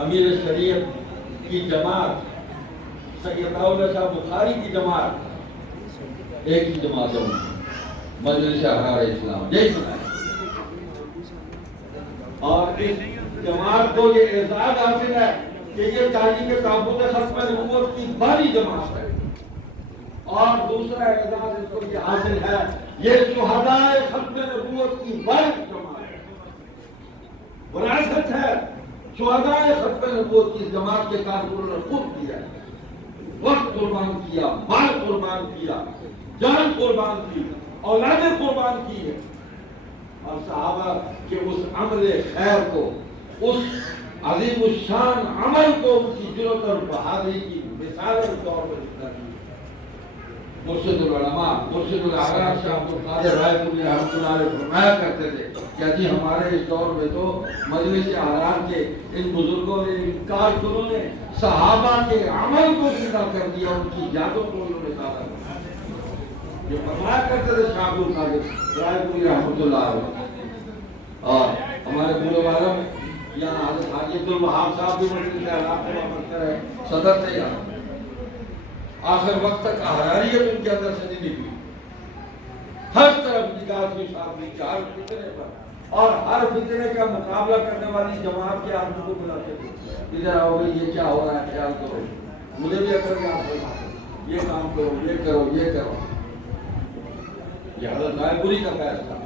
امیر شریعت کی جماعت سید داؤد شاہ بخاری کی جماعت ایک ہی جماعت ہے مجلس احرار اسلام، یہی سنا ہے۔ اور اس جماعت کو یہ اعزاز حاصل ہے کہ یہ تحریک تحفظ ختم نبوت کی بڑی جماعت ہے، اور دوسرا اعزاز اس کو یہ حاصل ہے یہ شہداء ختم نبوت کی بڑی جماعت ہے، وراثت ہے شہداء ختم نبوت کی جماعت کے کارکنوں نے خود کیا ہے، وقت قربان کیا، مال قربان کیا، جان قربان کی، اولادیں قربان کی ہے، اور صحابہ کے اس عمل خیر کو، اس عظیم الشان عمل کو ان کی جرأت اور بہادری کی مثال کے طور پر ذکر کی۔ مرشد العلماء مرشد الاحرار شاہ عبد القادر رائے پوری رحمۃ اللہ علیہ فرمایا کرتے تھے کہ جی ہمارے اس دور میں تو مجلس احرار کے ان بزرگوں نے، ان کارکنوں نے صحابہ کے عمل کو زندہ کر دیا، ان کی یادوں کو انہوں نے تازہ کر دیا۔ یہ فرمایا کرتے تھے شاہ عبد القادر رائے پوری رحمۃ اللہ علیہ۔ اور ہمارے پورے والوں یہاں حضرت حاجی عبد الوہاب صاحب بھی مجلس احرار کو کرتے رہے، صدر تھے یہاں، آخر وقت تک احراریت ان کے اندر سے نہیں نکلی، ہر طرف نگاہ تھی صاحب کی ہر فتنے پر، اور ہر فتنے کا مقابلہ کرنے والی جماعت کے آدمی کو بلاتے تھے، ادھر آؤ بھائی یہ کیا ہو رہا ہے، خیال کرو، مجھے بھی اکثر یاد ہوگا، یہ کام کرو، یہ کرو، یہ کرو، یہ حضرت رائے پوری کا فیصلہ۔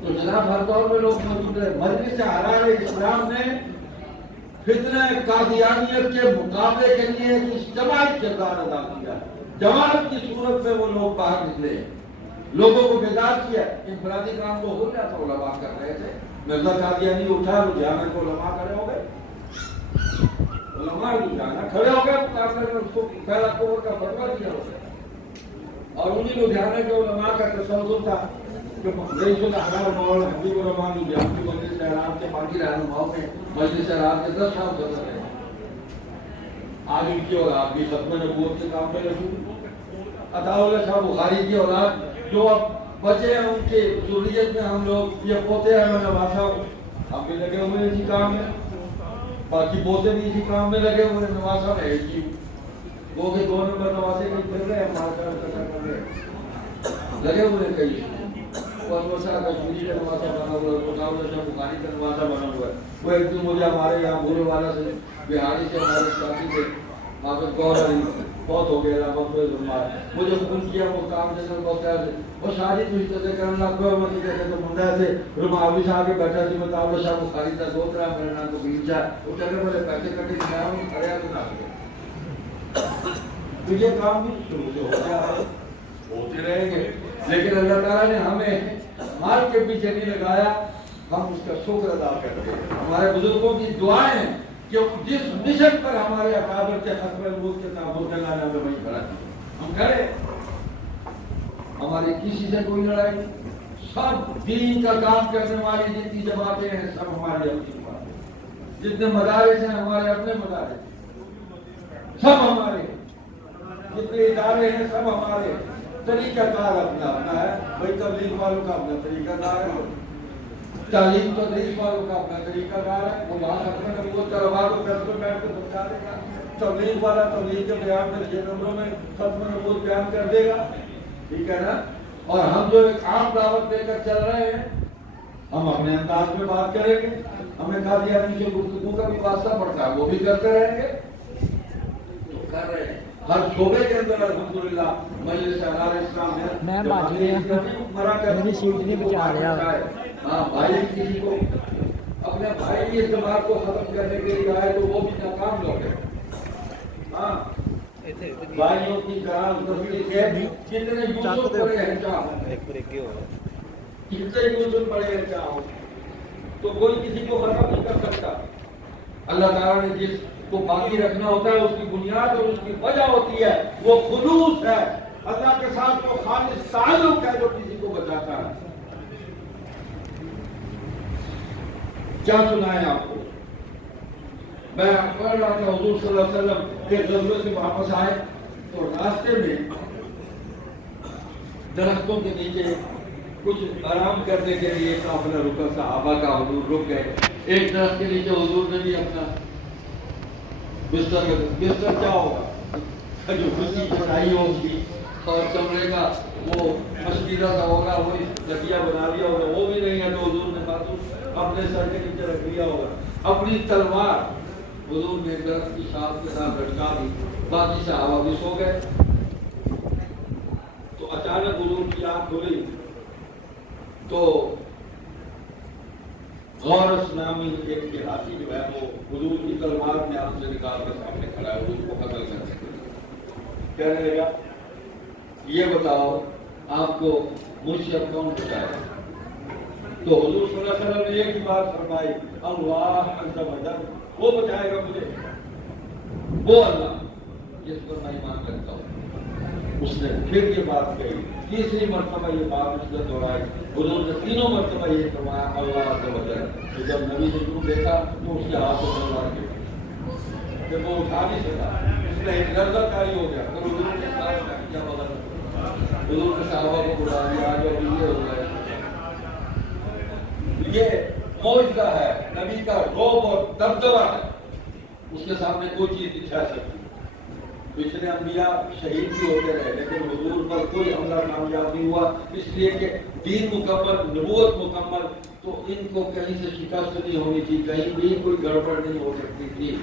تو جناب ہر دور میں لوگ موجود رہے، مجلس احرار اسلام نے فتنہ قادیانیت کے مقابلے کے لیے ایک اجتماعی کردار ادا کیا، جماعت کی صورت میں وہ لوگ باہر نکلے، لوگوں کو بیدار کیا۔ انفرادی کام تو ہو گیا تھا، علماء کر رہے تھے، مرزا قادیانی اٹھا رجحان کو علماء کھڑے ہو گئے، علماء رجحان کھڑے ہو گئے، مقابلے میں اس کو پہلا کفر کا فتویٰ دیا ہو گیا، اور انہی لدھیانہ کے علماء کا تصور تھا کہ رئیس الاحرار مولانا حبیب الرحمن لدھیانوی کی مجلس احرار کے باقی رہنماؤں میں مجلس احرار کے 10 سال صدر رہے، آج ان کی اولاد بھی ختم نبوت کے کام میں لگی، عطا اللہ شاہ بخاری کی اولاد جو اب بچے ہیں ان کے ذریت میں ہم لوگ یہ پوتے ہیں، میں نواسا ہم بھی لگے ہوئے ہیں اسی کام میں، باقی پوتے بھی اسی کام میں لگے ہوئے ہیں، نواسا ہے جی وہ کہ 2 نمبر نواسے کہیں پھر رہے ہیں، ہمارا کر رہے لگے ہوئے ہیں کئی، شاہ کشمیری کا نواسا بنا ہوا ہے، عطا شاہ بخاری کا نواسا بنا ہوا ہے۔ وہ ایک دن مجھے ہمارے یہاں بھولے والا سے بہاری سے ہمارے ساتھی تھے حافظ گوہر علی، بہت ہو گیا مجھے فون کیا، وہ کام جنرل بہت سے وہ ساری کچھ تجھے کرنے لگ گئے، میں کہتے تو منڈا تھے رماوی صاحب کے بیٹھا سی مطابق شاہ بخاری تھا، 2 طرح میرے نام کو بیچا، وہ چلے بولے پیسے کٹے کھایا ہوں کھڑے تو نہ تو یہ کام بھی شروع سے ہو گیا ہے، ہوتے رہیں گے، لیکن اللہ تعالیٰ نے ہمیں مال کے پیچھے نہیں لگایا، ہم اس کا شکر ادا کرتے ہیں۔ ہمارے بزرگوں کی دعائیں ہیں کہ جس مشن پر ہمارے اکابر کے ختم نبوت کے تحفظ کا نام ہمیں وہیں کھڑا کیا، ہم کھڑے، ہماری کسی سے کوئی لڑائی نہیں، سب دین کا کام کرنے والی جتنی جماعتیں ہیں سب ہماری اپنی جماعتیں، جتنے مدارس ہیں ہمارے اپنے مدارس، سب ہمارے، جتنے ادارے ہیں سب ہمارے، طریقہ کار اپنا اپنا ہے، بھائی تبلیغ والوں کا اپنا طریقہ کار ہے، تعلیم تدریس والوں کا اپنا طریقہ کار ہے، وہ وہاں ختم نبوت کا روا کو دس پر بیٹھ کے سمجھا دے گا، تبلیغ والا تبلیغ کے بیان میں 6 نمبروں میں ختم نبوت بیان کر دے گا، ٹھیک ہے نا، اور ہم جو ایک عام دعوت دے کر چل رہے ہیں، ہم اپنے انداز میں بات کریں گے، ہمیں قادیانی سے گفتگو کا بھی واسطہ پڑتا ہے وہ بھی کرتے رہیں گے، تو کر رہے ہیں ہر شعبے کے اندر الحمدللہ مجلس احرار اسلام ہے، میں بات میری سیٹ نہیں بچا رہا، ہاں بھائی کسی کو اپنے بھائی کی اعتبار کو ختم کرنے کے لیے آئے تو وہ بھی ناکام لوگ ہیں، ہاں بھائیوں کی کرام تصدیق ہے، کتنے یوسف پڑے ہیں چاہو، کتنے یوسف پڑے ہیں چاہو، تو کوئی کسی کو ختم نہیں کر سکتا۔ اللہ تعالیٰ نے جس کو باقی رکھنا ہوتا ہے اس کی بنیاد اور اس کی وجہ ہوتی ہے، وہ خلوص ہے، اللہ کے ساتھ وہ خالص تعلق ہے جو کسی کو بچاتا ہے۔ کیا سنائیں آپ کو، میں پڑھ رہا تھا حضور صلی اللہ علیہ وسلم ایک غزوے سے واپس آئے تو راستے میں درختوں کے نیچے کچھ آرام کرنے کے لیے قافلہ رکا، صحابہ کا، حضور رک گئے، ایک درخت کے نیچے حضور نے بھی اپنا بستر کیا ہوگا جو خوشی بنائی ہوگی اور چمڑے کا وہ مشکیزہ کا ہوگا وہی لکڑیاں بنا لیا ہوگا وہ بھی نہیں ہے تو حضور نے باتوں اپنے سر کے نیچے رکھ لیا ہوگا اپنی تلوار حضور نے درخت کی شاخ کے ساتھ لٹکا دی باقی صحابہ بھی سو گئے تو اچانک حضور کی آنکھ کھلی تو غورس نامی ایک دیہاتی جو ہے وہ حضور کی تلوار میں آپ سے نکال کے سامنے کھڑا ہے حضور کو قتل کرنے کے لیے کہنے لگا یہ بتاؤ آپ کو مجھ سے اب کون بچائے تو حضور صلی اللہ علیہ وسلم نے ایک ہی بات فرمائی اللہ عز و جل وہ بچائے گا مجھے وہ اللہ جس پر میں ایمان کرتا ہوں اس نے پھر یہ بات کہی تیسری مرتبہ یہ بات اس نے دہرائی حضور نے تینوں مرتبہ یہ فرمایا اللہ عز و جل تو جب نبی نے یوں دیکھا تو اس کے ہاتھوں میں تلوار گئی جب وہ اٹھا نہیں سکا اس نے ایک لرزہ طاری ہو گیا تو حضور نے کہا کیا بغل حضور نے صحابہ کو بلا دیا آج اور یہ ہو گئے یہ معجزہ ہے نبی کا روب اور دبدبہ ہے اس کے سامنے کوئی چیز نہیں چھا سکتی پچھلے انبیاء شہید بھی ہوتے رہے لیکن حضور پر کوئی حملہ کامیاب نہیں ہوا اس لیے کہ دین مکمل نبوت مکمل تو ان کو کہیں سے شکست نہیں ہونی تھی کہیں بھی کوئی گڑبڑ نہیں ہو سکتی تھی